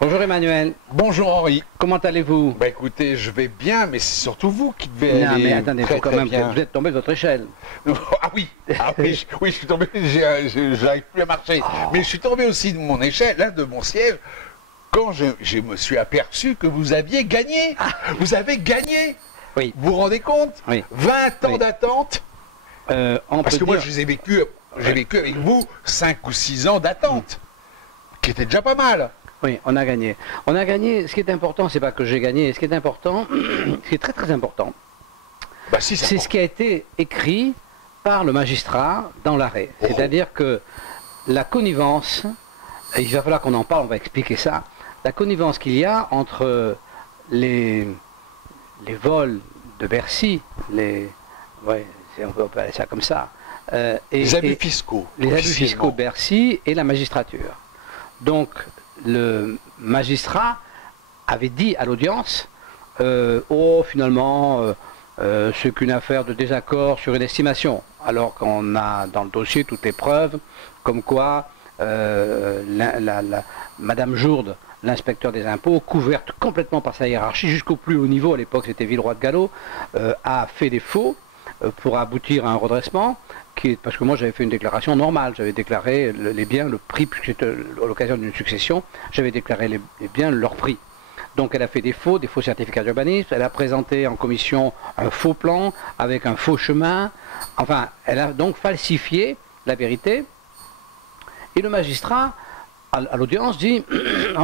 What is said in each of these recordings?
Bonjour Emmanuel. Bonjour Henri. Comment allez-vous? Bah écoutez, je vais bien, mais c'est surtout vous qui devez Non, aller mais attendez, très, faut quand très même, bien. vous êtes tombé de votre échelle. Ah oui, oui, je suis tombé, j'arrive plus à marcher. Mais je suis tombé aussi de mon échelle, là, de mon siège, quand je me suis aperçu que vous aviez gagné. Vous avez gagné. Oui. Vous vous rendez compte? Oui. 20 ans Oui. d'attente. Parce que moi, dire... j'ai vécu avec vous 5 ou 6 ans d'attente, qui était déjà pas mal. Oui, on a gagné. On a gagné, ce qui est important, c'est pas que j'ai gagné, ce qui est important, ce qui est très très important, Bah si, c'est ce qui a été écrit par le magistrat dans l'arrêt. C'est-à-dire que la connivence, il va falloir qu'on en parle, on va expliquer ça, la connivence qu'il y a entre les vols de Bercy, on peut appeler ça comme ça, les abus fiscaux. Les abus fiscaux de Bercy et la magistrature. Donc, le magistrat avait dit à l'audience, finalement, c'est qu'une affaire de désaccord sur une estimation, alors qu'on a dans le dossier toutes les preuves, comme quoi Madame Jourde, l'inspecteur des impôts, couverte complètement par sa hiérarchie, jusqu'au plus haut niveau, à l'époque c'était Villeroy de Galhau, a fait des faux pour aboutir à un redressement, parce que moi j'avais fait une déclaration normale, j'avais déclaré les biens, le prix, puisque c'était à l'occasion d'une succession, j'avais déclaré les biens, leur prix. Donc elle a fait des faux certificats d'urbanisme, elle a présenté en commission un faux plan avec un faux chemin, enfin elle a donc falsifié la vérité, et le magistrat à l'audience dit c'est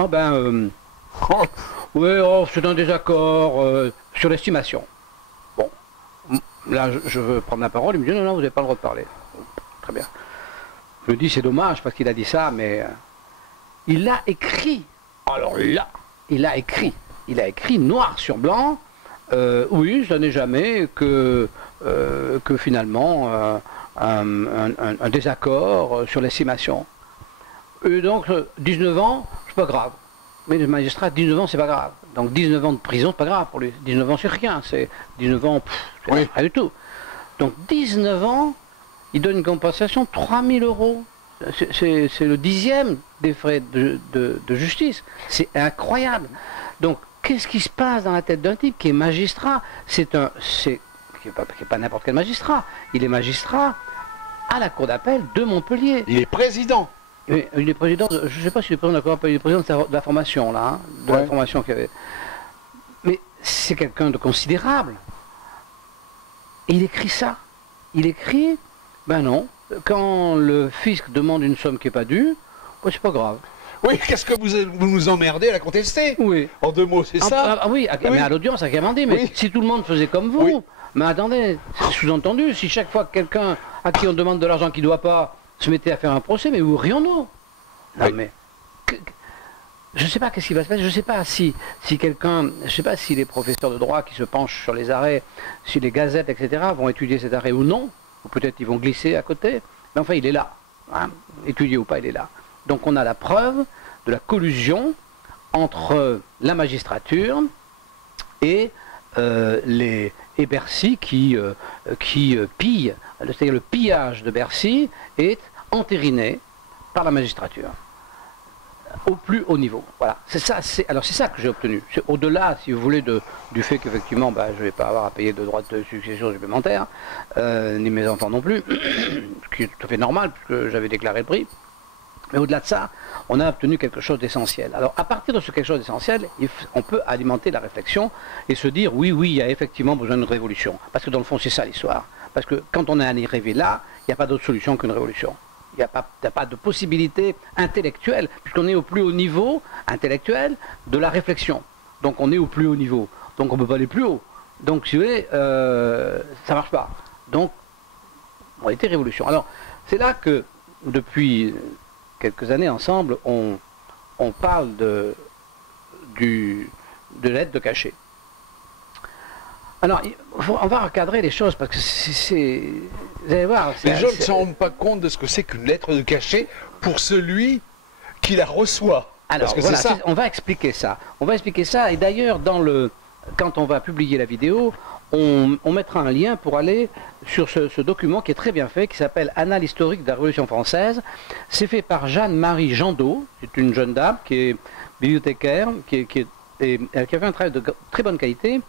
un désaccord sur l'estimation. Bon, là je veux prendre la parole, il me dit non, vous n'avez pas le droit de parler. Très bien. Je me dis c'est dommage parce qu'il a dit ça, mais il l'a écrit. Alors là, il a écrit noir sur blanc, oui, ça n'est jamais que finalement un désaccord sur l'estimation. Et donc 19 ans, c'est pas grave. Mais le magistrat, 19 ans, c'est pas grave. Donc 19 ans de prison, c'est pas grave pour lui. 19 ans, c'est rien. C'est 19 ans, c'est rien du tout. Donc 19 ans, il donne une compensation de 3 000 €. C'est le 10e des frais de justice. C'est incroyable. Donc, qu'est-ce qui se passe dans la tête d'un type qui est magistrat? Qui n'est pas n'importe quel magistrat. Il est magistrat à la cour d'appel de Montpellier. Il est président. Il est président, je ne sais pas s'il est président de la cour d'appel, il est président de la formation, là, de la formation qu'il y avait. Mais c'est quelqu'un de considérable. Et il écrit ça. Il écrit, ben non, quand le fisc demande une somme qui n'est pas due, c'est pas grave. Oui, qu'est-ce que vous nous emmerdez à la contester? Oui. En 2 mots, c'est ça? Oui, mais à l'audience, à Camandé, mais si tout le monde faisait comme vous, mais attendez, c'est sous-entendu, si chaque fois que quelqu'un à qui on demande de l'argent qu'il ne doit pas se mettait à faire un procès, mais où rions-nous? Non, mais je ne sais pas qu'est-ce qui va se passer, je ne sais pas si quelqu'un, je ne sais pas si les professeurs de droit qui se penchent sur les arrêts, si les gazettes, etc., vont étudier cet arrêt ou non, ou peut-être ils vont glisser à côté, mais enfin il est là, hein, étudié ou pas, il est là. Donc on a la preuve de la collusion entre la magistrature et Bercy qui pille, c'est-à-dire le pillage de Bercy est entériné par la magistrature au plus haut niveau. Voilà, c'est ça que j'ai obtenu. C'est au-delà, si vous voulez, du fait qu'effectivement, je ne vais pas avoir à payer de droits de succession supplémentaires, ni mes enfants non plus, ce qui est tout à fait normal puisque j'avais déclaré le prix. Mais au-delà de ça, on a obtenu quelque chose d'essentiel. Alors, à partir de ce quelque chose d'essentiel, on peut alimenter la réflexion et se dire, oui, il y a effectivement besoin d'une révolution. Parce que dans le fond, c'est ça l'histoire. Parce que quand on est arrivé là, il n'y a pas d'autre solution qu'une révolution. Il n'y a pas de possibilité intellectuelle, puisqu'on est au plus haut niveau intellectuel de la réflexion. Donc, on est au plus haut niveau. Donc, on ne peut pas aller plus haut. Donc, si vous voulez, ça ne marche pas. Donc, on a été révolution. Alors, c'est là que, depuis quelques années ensemble, on parle de l'aide de cachet. Alors, on va recadrer les choses parce que vous allez voir. Les gens ne se rendent pas compte de ce que c'est qu'une lettre de cachet pour celui qui la reçoit. Alors, voilà, on va expliquer ça. On va expliquer ça. Et d'ailleurs, quand on va publier la vidéo, on mettra un lien pour aller sur ce document qui est très bien fait, qui s'appelle Annales historiques de la Révolution française. C'est fait par Jeanne-Marie Jandot, c'est une jeune dame qui est bibliothécaire, qui a fait un travail de très bonne qualité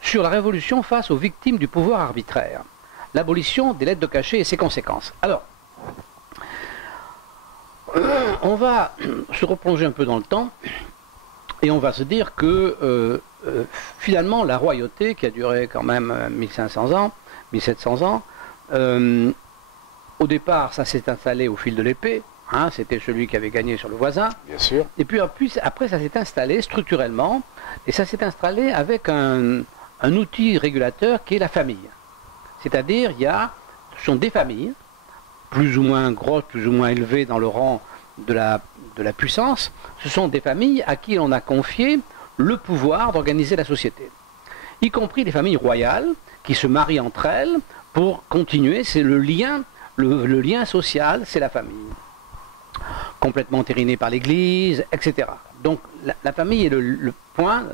sur la Révolution face aux victimes du pouvoir arbitraire, l'abolition des lettres de cachet et ses conséquences. Alors, on va se replonger un peu dans le temps et on va se dire que finalement la royauté, qui a duré quand même 1500 ans, 1700 ans, au départ ça s'est installé au fil de l'épée, hein, c'était celui qui avait gagné sur le voisin. Bien sûr. Et puis après ça s'est installé structurellement, et ça s'est installé avec un outil régulateur qui est la famille. C'est-à-dire, ce sont des familles, plus ou moins grosses, plus ou moins élevées dans le rang de la puissance. Ce sont des familles à qui on a confié le pouvoir d'organiser la société. Y compris les familles royales, qui se marient entre elles pour continuer, c'est le lien social, c'est la famille. Complètement entériné par l'Église, etc. Donc la famille est le point.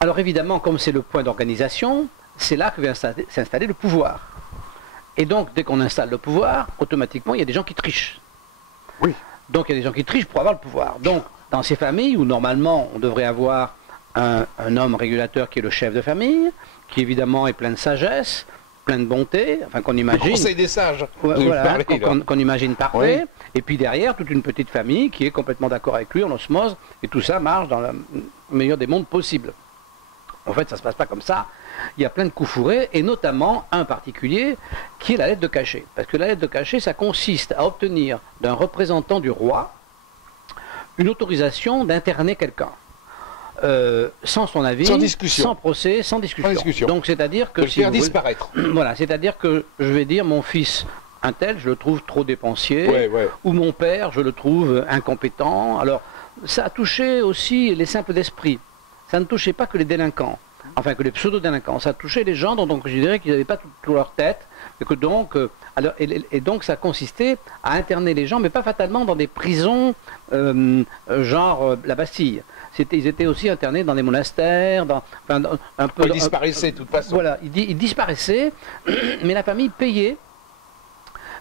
Alors évidemment, comme c'est le point d'organisation, c'est là que vient s'installer le pouvoir. Et donc, dès qu'on installe le pouvoir, automatiquement, il y a des gens qui trichent. Oui. Donc, il y a des gens qui trichent pour avoir le pouvoir. Donc, dans ces familles où, normalement, on devrait avoir un homme régulateur qui est le chef de famille, qui, évidemment, est plein de sagesse, plein de bonté, enfin, qu'on imagine... Le conseil des sages. Voilà, qu'on imagine parfait. Oui. Et puis, derrière, toute une petite famille qui est complètement d'accord avec lui, en osmose, et tout ça marche dans le meilleur des mondes possibles. En fait, ça ne se passe pas comme ça. Il y a plein de coups fourrés, et notamment un particulier qui est la lettre de cachet. Parce que la lettre de cachet, ça consiste à obtenir d'un représentant du roi une autorisation d'interner quelqu'un. Sans son avis, sans discussion, sans procès, sans discussion. Donc c'est-à-dire que... De le faire disparaître. Voilà, c'est-à-dire que je vais dire mon fils, un tel, je le trouve trop dépensier, ou mon père, je le trouve incompétent. Alors, ça a touché aussi les simples d'esprit. Ça ne touchait pas que les délinquants, enfin que les pseudo-délinquants. Ça touchait les gens dont je dirais qu'ils n'avaient pas toute leur tête, et que donc, donc ça consistait à interner les gens, mais pas fatalement dans des prisons genre la Bastille. Ils étaient aussi internés dans des monastères, un peu... Ils disparaissaient de toute façon. Voilà, ils disparaissaient, mais la famille payait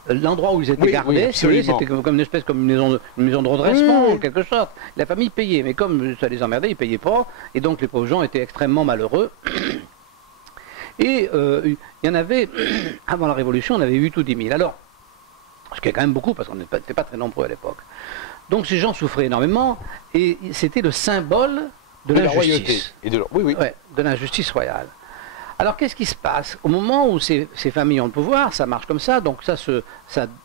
l'endroit où ils étaient gardés, c'était comme une espèce comme une maison de redressement, en quelque sorte. La famille payait, mais comme ça les emmerdait, ils ne payaient pas, et donc les pauvres gens étaient extrêmement malheureux. Et il y en avait, avant la Révolution, on avait 8 ou 10 000. Alors, ce qui est quand même beaucoup, parce qu'on n'était pas très nombreux à l'époque. Donc ces gens souffraient énormément, et c'était le symbole de l'injustice. De l'injustice royale. Alors qu'est-ce qui se passe? Au moment où ces familles ont le pouvoir, ça marche comme ça, donc il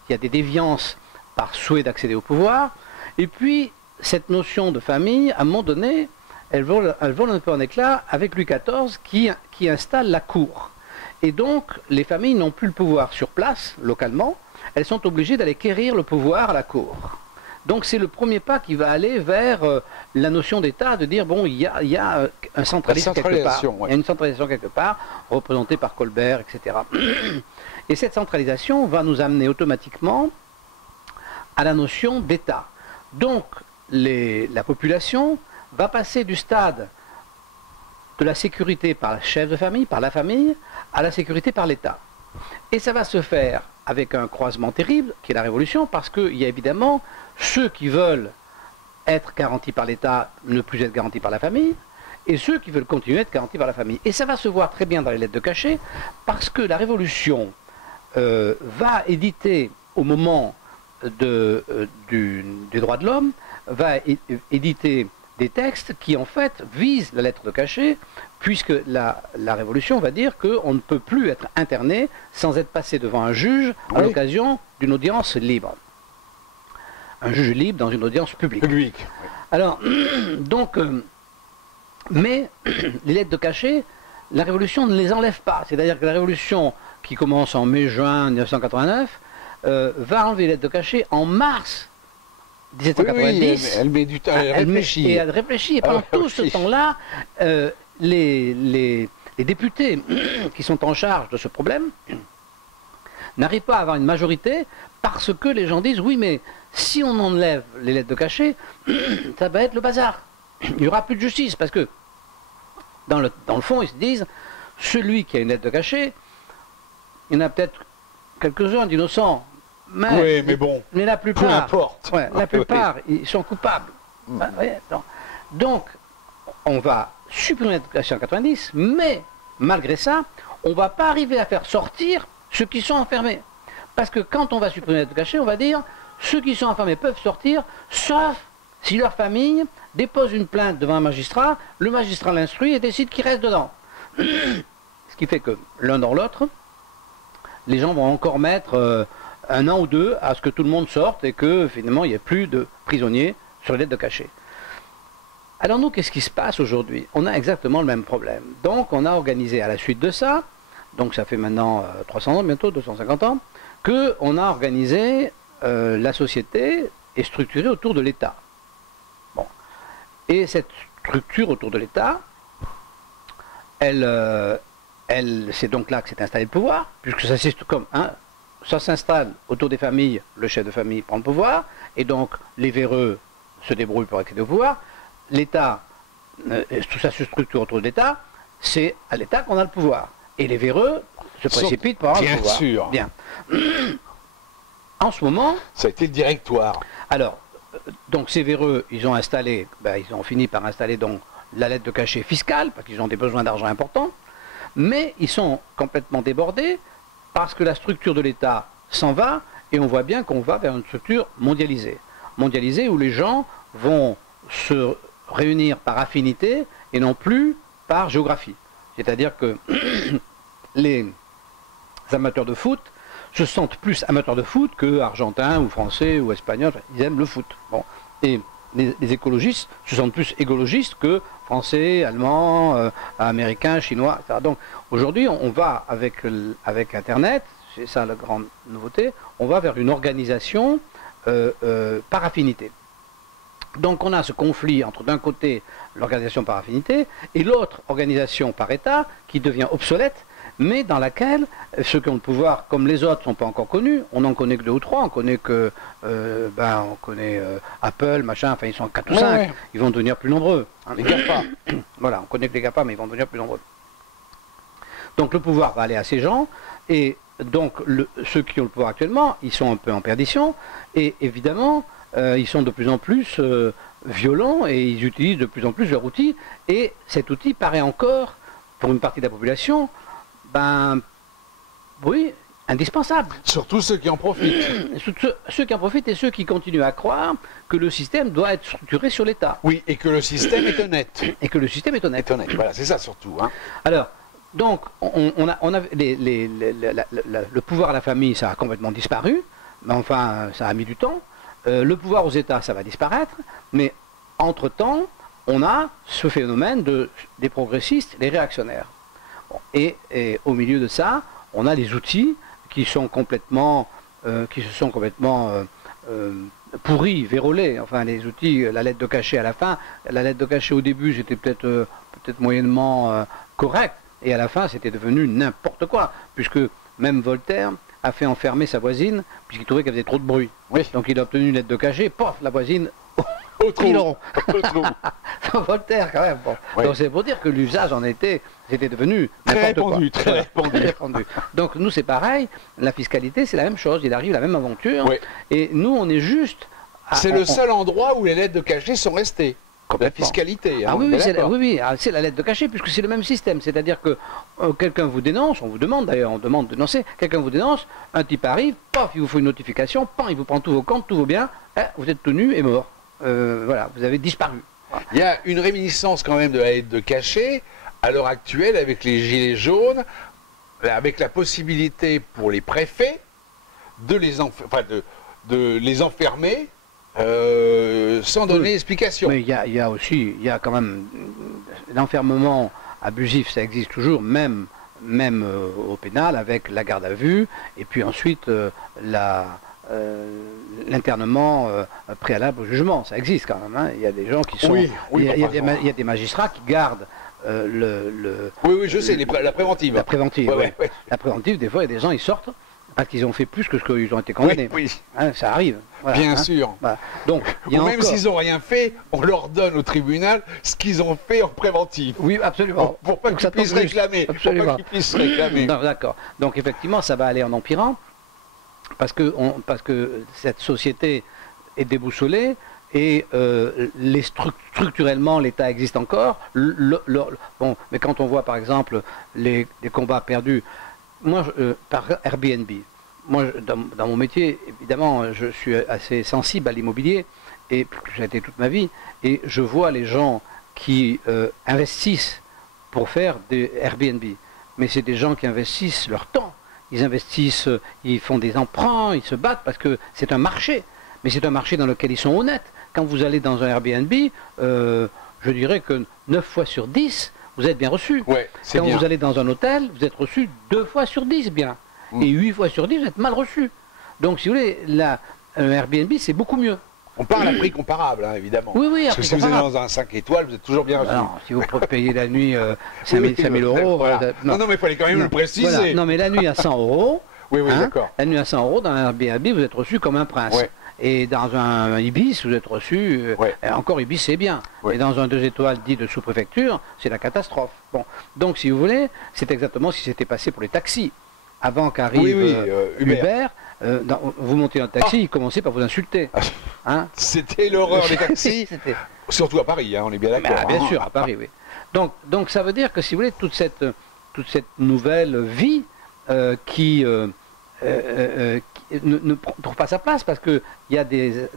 y a des déviances par souhait d'accéder au pouvoir, et puis cette notion de famille, à un moment donné, elle vole un peu en éclat avec Louis XIV qui installe la cour. Et donc les familles n'ont plus le pouvoir sur place, localement, elles sont obligées d'aller quérir le pouvoir à la cour. Donc c'est le premier pas qui va aller vers la notion d'État, de dire, bon, il y a un centralisme quelque part. Il y a une centralisation quelque part, représentée par Colbert, etc. Et cette centralisation va nous amener automatiquement à la notion d'État. Donc la population va passer du stade de la sécurité par le chef de famille, par la famille, à la sécurité par l'État. Et ça va se faire avec un croisement terrible, qui est la Révolution, parce qu'il y a évidemment ceux qui veulent être garantis par l'État, ne plus être garantis par la famille, et ceux qui veulent continuer à être garantis par la famille. Et ça va se voir très bien dans les lettres de cachet, parce que la Révolution va éditer, au moment des droits de l'homme, va éditer des textes qui en fait visent la lettre de cachet, puisque la Révolution va dire qu'on ne peut plus être interné sans être passé devant un juge à l'occasion d'une audience libre. Un juge libre dans une audience publique. Alors, donc, mais les lettres de cachet, la Révolution ne les enlève pas. C'est-à-dire que la Révolution, qui commence en mai-juin 1989, va enlever les lettres de cachet en mars 1790. Elle met du temps, elle réfléchit. Et elle réfléchit. Et pendant tout ce temps-là, les députés qui sont en charge de ce problème n'arrivent pas à avoir une majorité parce que les gens disent, oui, mais si on enlève les lettres de cachet, ça va être le bazar. Il n'y aura plus de justice parce que, dans le fond, ils se disent, celui qui a une lettre de cachet, il y en a peut-être quelques-uns d'innocents. Oui, mais bon, mais la plupart, peu importe. Ouais, la plupart, ils sont coupables. Donc, on va supprimer la lettre de cachet en 90, mais malgré ça, on ne va pas arriver à faire sortir ceux qui sont enfermés. Parce que quand on va supprimer la lettre de cachet, on va dire ceux qui sont enfermés peuvent sortir, sauf si leur famille dépose une plainte devant un magistrat, le magistrat l'instruit et décide qu'ils restent dedans. Ce qui fait que l'un dans l'autre, les gens vont encore mettre 1 an ou 2 à ce que tout le monde sorte et que finalement il n'y ait plus de prisonniers sur les lettres de cachet. Alors nous, qu'est-ce qui se passe aujourd'hui? On a exactement le même problème. Donc on a organisé à la suite de ça, donc ça fait maintenant 300 ans bientôt, 250 ans, qu'on a organisé la société est structurée autour de l'État. Bon. Et cette structure autour de l'État, c'est donc là que s'est installé le pouvoir, puisque ça c'est comme ça s'installe autour des familles, le chef de famille prend le pouvoir, et donc les véreux se débrouillent pour accéder au pouvoir. L'État, tout ça se structure autour de l'État, c'est à l'État qu'on a le pouvoir. Et les véreux se précipitent pour avoir le pouvoir. Bien sûr. Bien. En ce moment... Ça a été le directoire. Alors, donc ces véreux, ils ont installé, ils ont fini par installer donc la lettre de cachet fiscale, parce qu'ils ont des besoins d'argent importants, mais ils sont complètement débordés parce que la structure de l'État s'en va, et on voit bien qu'on va vers une structure mondialisée. Mondialisée où les gens vont se réunir par affinité et non plus par géographie. C'est-à-dire que les amateurs de foot se sentent plus amateurs de foot que argentins ou français ou espagnols, ils aiment le foot. Bon. Et les écologistes se sentent plus écologistes que français, allemands, américains, chinois, etc. Donc aujourd'hui on va avec Internet, c'est ça la grande nouveauté, on va vers une organisation par affinité. Donc on a ce conflit entre d'un côté l'organisation par affinité et l'autre organisation par État qui devient obsolète, mais dans laquelle ceux qui ont le pouvoir, comme les autres, ne sont pas encore connus. On n'en connaît que 2 ou 3, on connaît que on connaît Apple, machin, enfin ils sont 4 ou 5, ouais. Ils vont devenir plus nombreux. Hein, les GAFA. Voilà, on connaît que les GAFA, mais ils vont devenir plus nombreux. Donc le pouvoir va aller à ces gens, et donc ceux qui ont le pouvoir actuellement, ils sont un peu en perdition, et évidemment, ils sont de plus en plus violents, et ils utilisent de plus en plus leur outil, et cet outil paraît encore, pour une partie de la population, oui, indispensable. Surtout ceux qui en profitent. Ceux qui en profitent et ceux qui continuent à croire que le système doit être structuré sur l'État. Oui, et que le système est honnête. Et que le système est honnête. Voilà, c'est ça surtout. Hein. Alors, donc, on a le pouvoir à la famille, ça a complètement disparu, mais enfin, ça a mis du temps. Le pouvoir aux États, ça va disparaître, mais entre-temps, on a ce phénomène des progressistes, les réactionnaires. Bon, et au milieu de ça, on a des outils qui sont complètement, pourris, vérolés. Enfin, les outils, la lettre de cachet à la fin, la lettre de cachet au début, c'était peut-être moyennement correct, et à la fin, c'était devenu n'importe quoi, puisque même Voltaire a fait enfermer sa voisine, puisqu'il trouvait qu'elle faisait trop de bruit. Oui. Donc il a obtenu une lettre de cachet, pof, la voisine au trou. Voltaire, quand même. Bon. Oui. Donc c'est pour dire que l'usage c'était devenu très répandu. Donc nous, c'est pareil, la fiscalité, c'est la même chose, il arrive la même aventure, oui. Et nous, on est juste... C'est le seul endroit où les lettres de cachet sont restées. La fiscalité. Ah oui, c'est la lettre de cachet, puisque c'est le même système. C'est-à-dire que quelqu'un vous dénonce, on vous demande d'ailleurs, on demande de dénoncer, quelqu'un vous dénonce, un type arrive, paf, il vous faut une notification, paf, il vous prend tous vos comptes, tous vos biens, vous êtes tout nu et mort. Voilà, vous avez disparu. Voilà. Il y a une réminiscence quand même de la lettre de cachet à l'heure actuelle avec les gilets jaunes, avec la possibilité pour les préfets de les enfermer. Sans donner explication. Mais il y a quand même l'enfermement abusif, ça existe toujours, même au pénal, avec la garde à vue, et puis ensuite l'internement préalable au jugement, ça existe quand même. Hein. Il y a des gens qui sont... il y a des magistrats qui gardent Oui, je sais, la préventive. La préventive, ouais. La préventive, des fois, il y a des gens, ils sortent Parce qu'ils ont fait plus que ce qu'ils ont été condamnés. Oui, Hein, ça arrive. Voilà, bien hein. sûr. Voilà. Donc, il y a Ou même encore... s'ils n'ont rien fait, on leur donne au tribunal ce qu'ils ont fait en préventif. Oui, absolument. Pour pas Donc, qu'ils ça tombe puissent juste. réclamer. Pour Absolument. pas qu'ils puissent réclamer. Non, d'accord. Donc effectivement, ça va aller en empirant, parce que cette société est déboussolée, et structurellement, l'État existe encore. Bon, mais quand on voit par exemple les combats perdus, moi, par Airbnb, moi, dans mon métier, évidemment, je suis assez sensible à l'immobilier, et j'ai été toute ma vie, et je vois les gens qui investissent pour faire des Airbnb. Mais c'est des gens qui investissent leur temps. Ils investissent, ils font des emprunts, ils se battent parce que c'est un marché. Mais c'est un marché dans lequel ils sont honnêtes. Quand vous allez dans un Airbnb, je dirais que 9 fois sur 10, vous êtes bien reçu. Ouais, Quand bien. vous allez dans un hôtel, vous êtes reçu 2 fois sur 10 bien. Et 8 fois sur 10, vous êtes mal reçu. Donc si vous voulez, un Airbnb, c'est beaucoup mieux. On parle à prix comparable, hein, évidemment. Oui, oui, à Parce que prix si vous êtes comparable. dans un 5 étoiles, vous êtes toujours bien reçu. Non, si vous payez la nuit 5 Oui, 000 euros... voilà. Non, mais il fallait quand même le préciser. Voilà. Non, mais la nuit à 100 euros... Oui, hein, d'accord. la nuit à 100 euros, dans un Airbnb, vous êtes reçu comme un prince. Ouais. Et dans un Ibis, vous êtes reçu... et encore Ibis, c'est bien. Ouais. Et dans un 2 étoiles dit de sous-préfecture, c'est la catastrophe. Bon. Donc, si vous voulez, c'est exactement ce qui s'était passé pour les taxis. Avant qu'arrive Uber, vous montez un taxi, il commençait par vous insulter. Hein. C'était l'horreur des taxis. Surtout à Paris, hein, on est bien d'accord. Bien sûr, à Paris, oui. Donc ça veut dire que, si vous voulez, toute cette nouvelle vie qui ne trouve pas sa place, parce qu'il y a des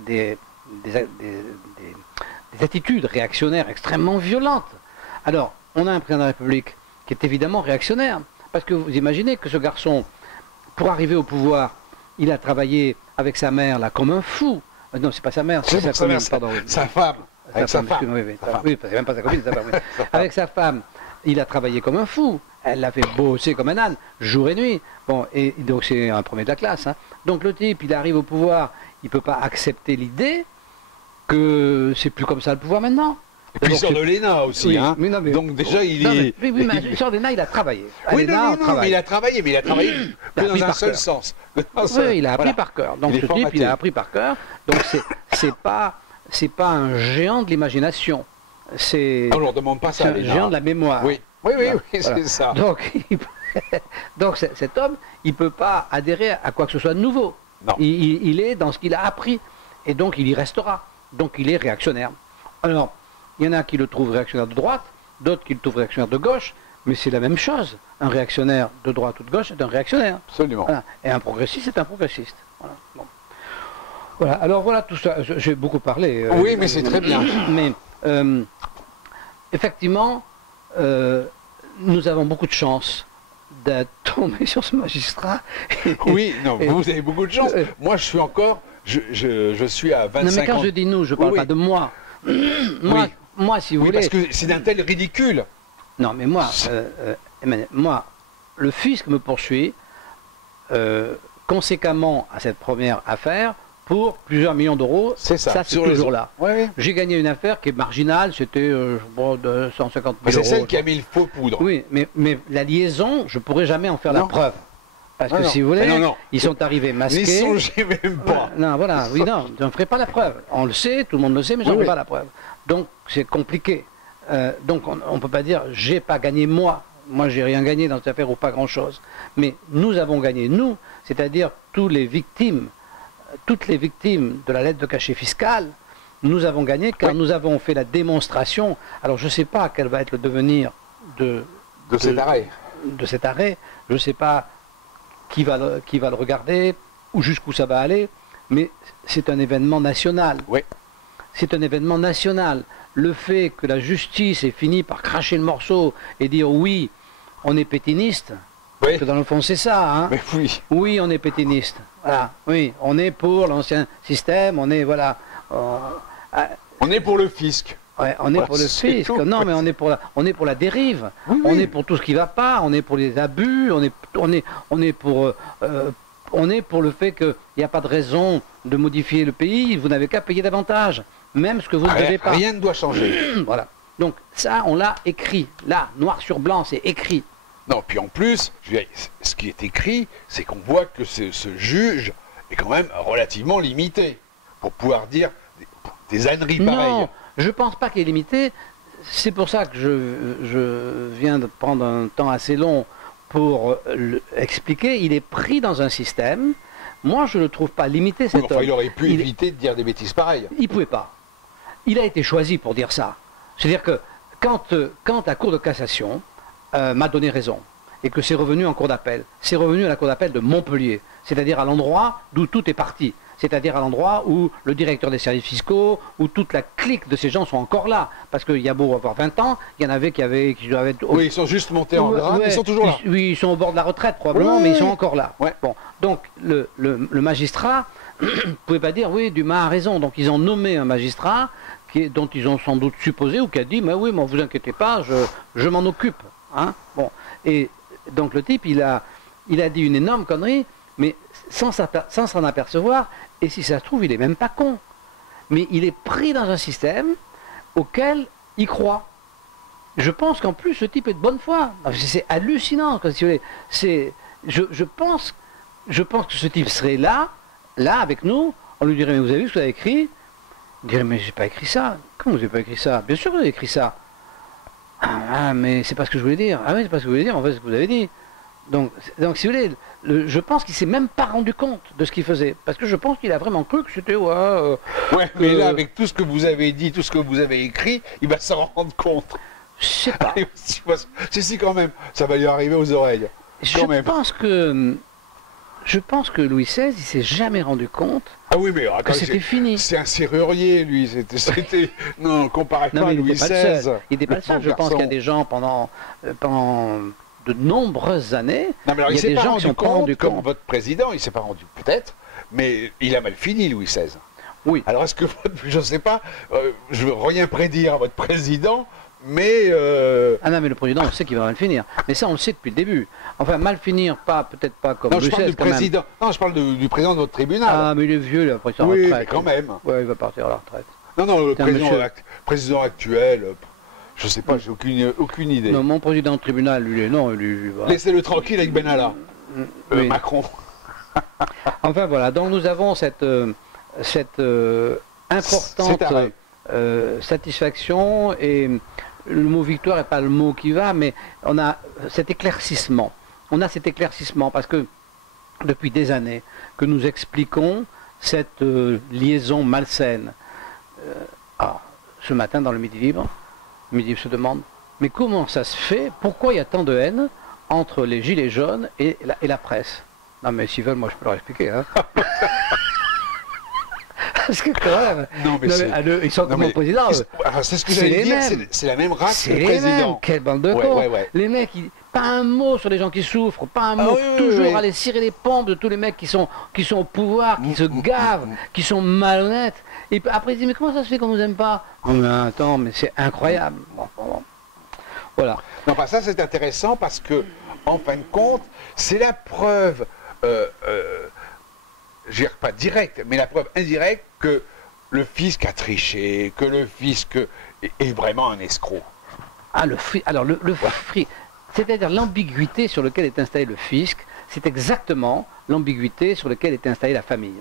attitudes réactionnaires extrêmement violentes. Alors, on a un président de la République qui est évidemment réactionnaire, parce que vous imaginez que ce garçon, pour arriver au pouvoir, il a travaillé avec sa mère là comme un fou. Non, c'est pas sa mère, c'est sa copine, pardon. Sa femme. Avec sa femme. Oui, c'est même pas sa copine, c'est sa femme. Oui. Avec sa femme, il a travaillé comme un fou. Elle l'a fait bosser comme un âne, jour et nuit. Bon, et donc c'est un premier de la classe. Hein. Donc le type, il arrive au pouvoir, il ne peut pas accepter l'idée que c'est plus comme ça le pouvoir maintenant. Et puis il sort de l'ENA aussi. Oui, hein. mais non, mais, donc déjà, il non, est... Mais, oui, mais il sort de l'ENA, il a travaillé. Oui, non, mais il a travaillé, que dans un seul sens. Oui, il a appris par cœur. Donc ce type, il a appris par cœur. Donc c'est pas un géant de l'imagination. On ne leur demande pas ça. C'est un géant de la mémoire. Oui, c'est ça. Donc cet homme, il ne peut pas adhérer à quoi que ce soit de nouveau. Non. Il est dans ce qu'il a appris. Et donc il y restera. Donc il est réactionnaire. Alors, il y en a qui le trouvent réactionnaire de droite, d'autres qui le trouvent réactionnaire de gauche, mais c'est la même chose. Un réactionnaire de droite ou de gauche est un réactionnaire. Absolument. Voilà. Et un progressiste est un progressiste. Voilà. Bon. Voilà. Alors voilà tout ça. J'ai beaucoup parlé. Oui, mais c'est très bien. Mais effectivement, nous avons beaucoup de chance de tomber sur ce magistrat. Oui, non, vous avez beaucoup de chance. Moi, je suis encore... Je suis à 25 ans. Non, mais quand je dis nous, je ne parle pas de moi. Moi, si vous voulez... parce que c'est d'un tel ridicule. Non, mais moi, moi, le fisc me poursuit conséquemment à cette première affaire pour plusieurs millions d'euros. C'est ça. Ça, c'est toujours là. Ouais. J'ai gagné une affaire qui est marginale, c'était de 150 000 euros. C'est celle qui a mis le faux poudre. Oui, mais la liaison, je ne pourrais jamais en faire la preuve. Parce que si vous voulez, ils sont arrivés masqués. N'y songez même pas. Non, voilà, oui, non, je ne ferai pas la preuve. On le sait, tout le monde le sait, mais je ne ferai pas la preuve. Donc, c'est compliqué. Donc, on ne peut pas dire, j'ai pas gagné moi. Moi, j'ai rien gagné dans cette affaire ou pas grand-chose. Mais nous avons gagné, nous, c'est-à-dire toutes les victimes de la lettre de cachet fiscal, nous avons gagné car nous avons fait la démonstration. Alors, je ne sais pas quel va être le devenir de cet arrêt. De cet arrêt. Je ne sais pas qui va le regarder, ou jusqu'où ça va aller, mais c'est un événement national. Oui. C'est un événement national. Le fait que la justice ait fini par cracher le morceau et dire oui, on est pétiniste, parce que dans le fond c'est ça, hein. Mais oui. Oui, on est pétiniste. Voilà. Oui, on est pour l'ancien système, on est, voilà. On est pour le fisc. Ouais, on est pour le fisc. Non, mais on est pour la dérive. Oui, on est pour tout ce qui ne va pas. On est pour les abus. On est pour le fait qu'il n'y a pas de raison de modifier le pays. Vous n'avez qu'à payer davantage, même ce que vous ne devez pas. Rien ne doit changer. Voilà. Donc ça, on l'a écrit. Là, noir sur blanc, c'est écrit. Non, puis en plus, je veux dire, ce qui est écrit, c'est qu'on voit que ce juge est quand même relativement limité pour pouvoir dire des âneries pareilles. Non, je pense pas qu'il est limité. C'est pour ça que je viens de prendre un temps assez long pour expliquer. Il est pris dans un système. Moi, je ne le trouve pas limité, cet homme. Il aurait pu éviter de dire des bêtises pareilles. Il ne pouvait pas. Il a été choisi pour dire ça. C'est-à-dire que quand la Cour de cassation m'a donné raison, et que c'est revenu en Cour d'appel, c'est revenu à la Cour d'appel de Montpellier, c'est-à-dire à l'endroit d'où tout est parti. C'est-à-dire à l'endroit où le directeur des services fiscaux, où toute la clique de ces gens sont encore là. Parce qu'il y a beau avoir 20 ans, il y en avait qui doivent être... Oui, ils sont juste montés en grade, ils sont toujours là. Oui, ils sont au bord de la retraite probablement, mais ils sont encore là. Ouais. Bon, donc le magistrat ne pouvait pas dire, oui, Dumas a raison. Donc ils ont nommé un magistrat dont ils ont sans doute supposé, ou qui a dit, mais oui, mais vous inquiétez pas, je m'en occupe. Hein, bon. Et donc le type, il a dit une énorme connerie, mais sans s'en apercevoir, et si ça se trouve, il n'est même pas con. Mais il est pris dans un système auquel il croit. Je pense qu'en plus, ce type est de bonne foi. C'est hallucinant, si vous voulez. Je pense que ce type serait là, avec nous, on lui dirait, mais vous avez vu ce que vous avez écrit? Il dirait, mais j'ai pas écrit ça. Comment vous n'avez pas écrit ça? Bien sûr que vous avez écrit ça. Ah, mais c'est pas ce que je voulais dire. Ah oui, c'est pas ce que je voulais dire, en fait, c'est ce que vous avez dit. Donc si vous voulez, je pense qu'il ne s'est même pas rendu compte de ce qu'il faisait. Parce que je pense qu'il a vraiment cru que c'était... ouais, mais là, avec tout ce que vous avez dit, tout ce que vous avez écrit, il va s'en rendre compte. Je sais pas. Si, quand même, ça va lui arriver aux oreilles. Je pense que Louis XVI, il s'est jamais rendu compte que c'était fini. C'est un serrurier, lui. Non, comparé pas à Louis XVI. Il n'était pas le seul. Je pense qu'il y a des gens pendant de nombreuses années, non, mais alors, il y a des gens qui sont pas rendus compte. Comme votre président, il ne s'est pas rendu peut-être, mais il a mal fini, Louis XVI. Oui. Alors est-ce que, je ne sais pas, je ne veux rien prédire à votre président, mais... Ah non, mais le président, on sait qu'il va mal finir. Mais ça, on le sait depuis le début. Enfin, mal finir, peut-être pas comme Louis XVI, quand même. Non, je parle du président de votre tribunal. Ah, mais il est vieux, il a pris sa retraite. Oui, mais quand même. Ouais, il va partir à la retraite. Non, le président actuel... Je sais pas, j'ai aucune idée. Non, mon président de tribunal, lui, non, lui... Voilà. Laissez-le tranquille avec Benalla. Oui. Macron. Enfin, voilà. Donc, nous avons cette importante satisfaction, et le mot victoire n'est pas le mot qui va, mais on a cet éclaircissement. On a cet éclaircissement parce que, depuis des années, que nous expliquons cette liaison malsaine. Ce matin, dans le Midi Libre, Midi se demande, mais comment ça se fait? Pourquoi il y a tant de haine entre les gilets jaunes et la presse? Non, mais s'ils veulent, moi je peux leur expliquer. Hein. Parce que quand même, ils sont comme le président. C'est ce que j'allais dire, c'est la même race que le président. Quelle bande de cons. Les mecs, pas un mot sur les gens qui souffrent, pas un mot, toujours aller cirer les pompes de tous les mecs qui sont au pouvoir, qui se gavent, qui sont malhonnêtes. Et après, ils disent, mais comment ça se fait qu'on nous aime pas? Oh, mais attends, mais c'est incroyable. Bon. Voilà. Non, ça c'est intéressant parce que, en fin de compte, c'est la preuve, je dirais pas directe, mais la preuve indirecte que le fisc a triché, que le fisc est vraiment un escroc. Ah, alors c'est-à-dire l'ambiguïté sur laquelle est installé le fisc, c'est exactement l'ambiguïté sur laquelle est installée la famille.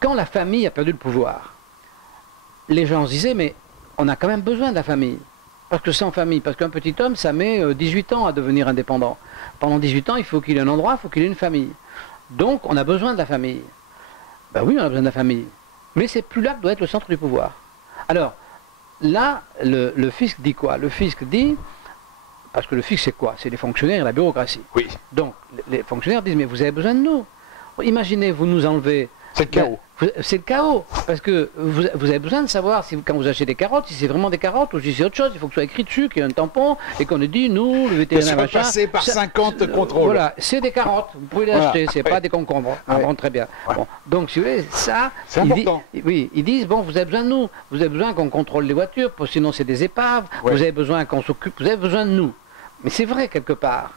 Quand la famille a perdu le pouvoir, les gens se disaient, mais on a quand même besoin de la famille. Parce que sans famille, parce qu'un petit homme, ça met 18 ans à devenir indépendant. Pendant 18 ans, il faut qu'il ait un endroit, il faut qu'il ait une famille. Donc, on a besoin de la famille. Ben oui, on a besoin de la famille. Mais c'est plus là que doit être le centre du pouvoir. Alors, là, le fisc dit quoi? Le fisc dit, parce que le fisc c'est quoi? C'est les fonctionnaires et la bureaucratie. Oui. Donc, les fonctionnaires disent, mais vous avez besoin de nous. Imaginez, vous nous enlevez... C'est le chaos. C'est le chaos, parce que vous avez besoin de savoir, quand vous achetez des carottes, si c'est vraiment des carottes ou si c'est autre chose. Il faut que ce soit écrit dessus, qu'il y ait un tampon, et qu'on ait dit, nous, le vétérinaire machin... passer par 50 contrôles. Voilà, c'est des carottes, vous pouvez les acheter, c'est pas des concombres. Bon, très bien. Bon, donc, si vous voulez, ça... C'est important. Ils disent, bon, vous avez besoin de nous, vous avez besoin qu'on contrôle les voitures, sinon c'est des épaves, vous avez besoin qu'on s'occupe, vous avez besoin de nous. Mais c'est vrai, quelque part.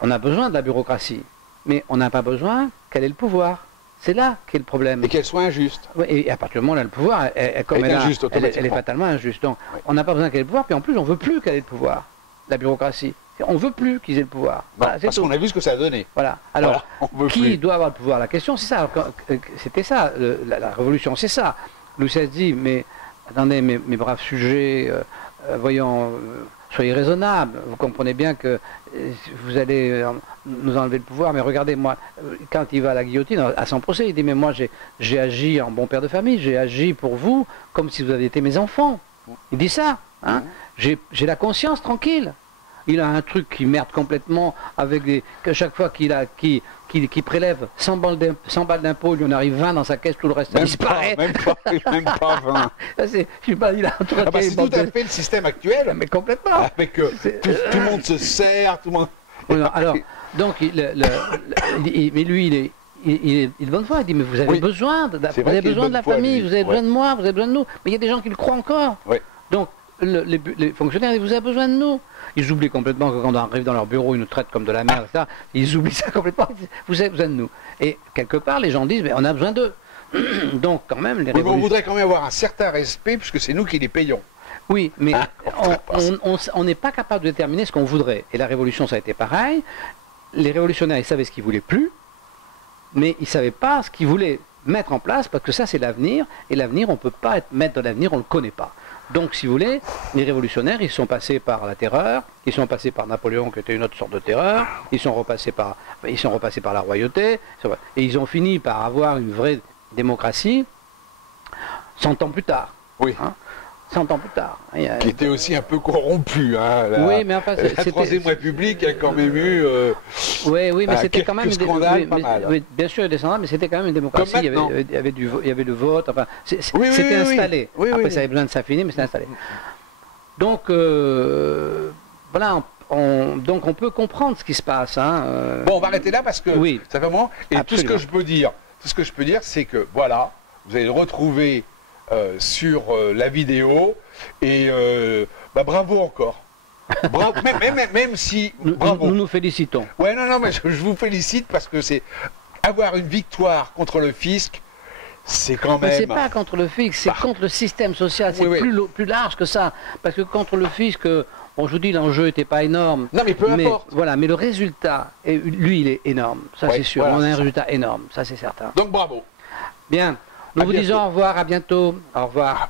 On a besoin de la bureaucratie, mais on n'a pas besoin qu'elle ait le pouvoir. C'est là qu'est le problème. Et qu'elle soit injuste. Oui, et à partir du moment où elle a le pouvoir, elle est fatalement injuste. Donc, on n'a pas besoin qu'elle ait le pouvoir, puis en plus, on ne veut plus qu'elle ait le pouvoir, la bureaucratie. On ne veut plus qu'ils aient le pouvoir. Voilà, parce qu'on a vu ce que ça a donné. Voilà. Alors, on veut qui plus. doit avoir le pouvoir? La question, c'est ça. C'était ça, la révolution, c'est ça. Louis XVI dit, mais attendez, mes braves sujets, voyons, soyez raisonnables. Vous comprenez bien que vous allez nous enlever le pouvoir, mais regardez, moi, quand il va à la guillotine, à son procès, il dit, mais moi, j'ai agi en bon père de famille, j'ai agi pour vous comme si vous aviez été mes enfants. Il dit ça. Hein. J'ai la conscience tranquille. Il a un truc qui merde complètement avec que chaque fois qu'il prélève 100 balles d'impôt, il en arrive 20 dans sa caisse, tout le reste ça disparaît. Même pas 20. Il a un truc c'est tout à fait le système actuel. Mais complètement. Avec tout le monde se sert, tout le monde. Alors, donc, mais lui, il est de bonne foi. Il dit, mais vous avez besoin de la famille, vous avez besoin de moi, vous avez besoin de nous. Mais il y a des gens qui le croient encore. Oui. Donc, les fonctionnaires, vous avez besoin de nous. Ils oublient complètement que quand on arrive dans leur bureau, ils nous traitent comme de la merde, etc. Ils oublient ça complètement. Vous avez besoin de nous. Et quelque part, les gens disent, mais on a besoin d'eux. Donc, quand même, les révolutions... On voudrait quand même avoir un certain respect, puisque c'est nous qui les payons. Oui, mais on n'est pas capable de déterminer ce qu'on voudrait. Et la révolution, ça a été pareil. Les révolutionnaires, ils savaient ce qu'ils voulaient plus, mais ils ne savaient pas ce qu'ils voulaient mettre en place, parce que ça, c'est l'avenir. Et l'avenir, on ne peut pas être maître de l'avenir, on ne le connaît pas. Donc, si vous voulez, les révolutionnaires, ils sont passés par la terreur, ils sont passés par Napoléon, qui était une autre sorte de terreur, ils sont repassés par la royauté, et ils ont fini par avoir une vraie démocratie 100 ans plus tard. Oui. Hein, 100 ans plus tard. Qui était aussi un peu corrompu. Hein, oui, mais enfin, la Troisième République a quand même eu. Oui, mais c'était quand même scandales, pas mal. Oui, bien sûr, des scandales, mais c'était quand même une démocratie. Il y avait le vote. Enfin, c'était installé. Oui, après, ça avait besoin de s'affiner, mais c'était installé. Donc, voilà. Donc, on peut comprendre ce qui se passe. Hein, Bon, on va arrêter là parce que ça fait un moment. Et absolument. tout ce que je peux dire, c'est que voilà, vous allez le retrouver. Sur la vidéo et bravo encore. Bravo, même si bravo. Nous félicitons. Ouais, non, mais je vous félicite parce que c'est avoir une victoire contre le fisc, c'est quand même. Mais c'est pas contre le fisc, c'est contre le système social. C'est plus large que ça, parce que contre le fisc, bon, je vous dis, l'enjeu n'était pas énorme. Non, mais peu importe. Voilà, mais le résultat, lui, il est énorme. Ça, c'est sûr. Voilà, on a un résultat énorme. Ça, c'est certain. Donc bravo. Bien. Nous vous disons au revoir, à bientôt. Au revoir.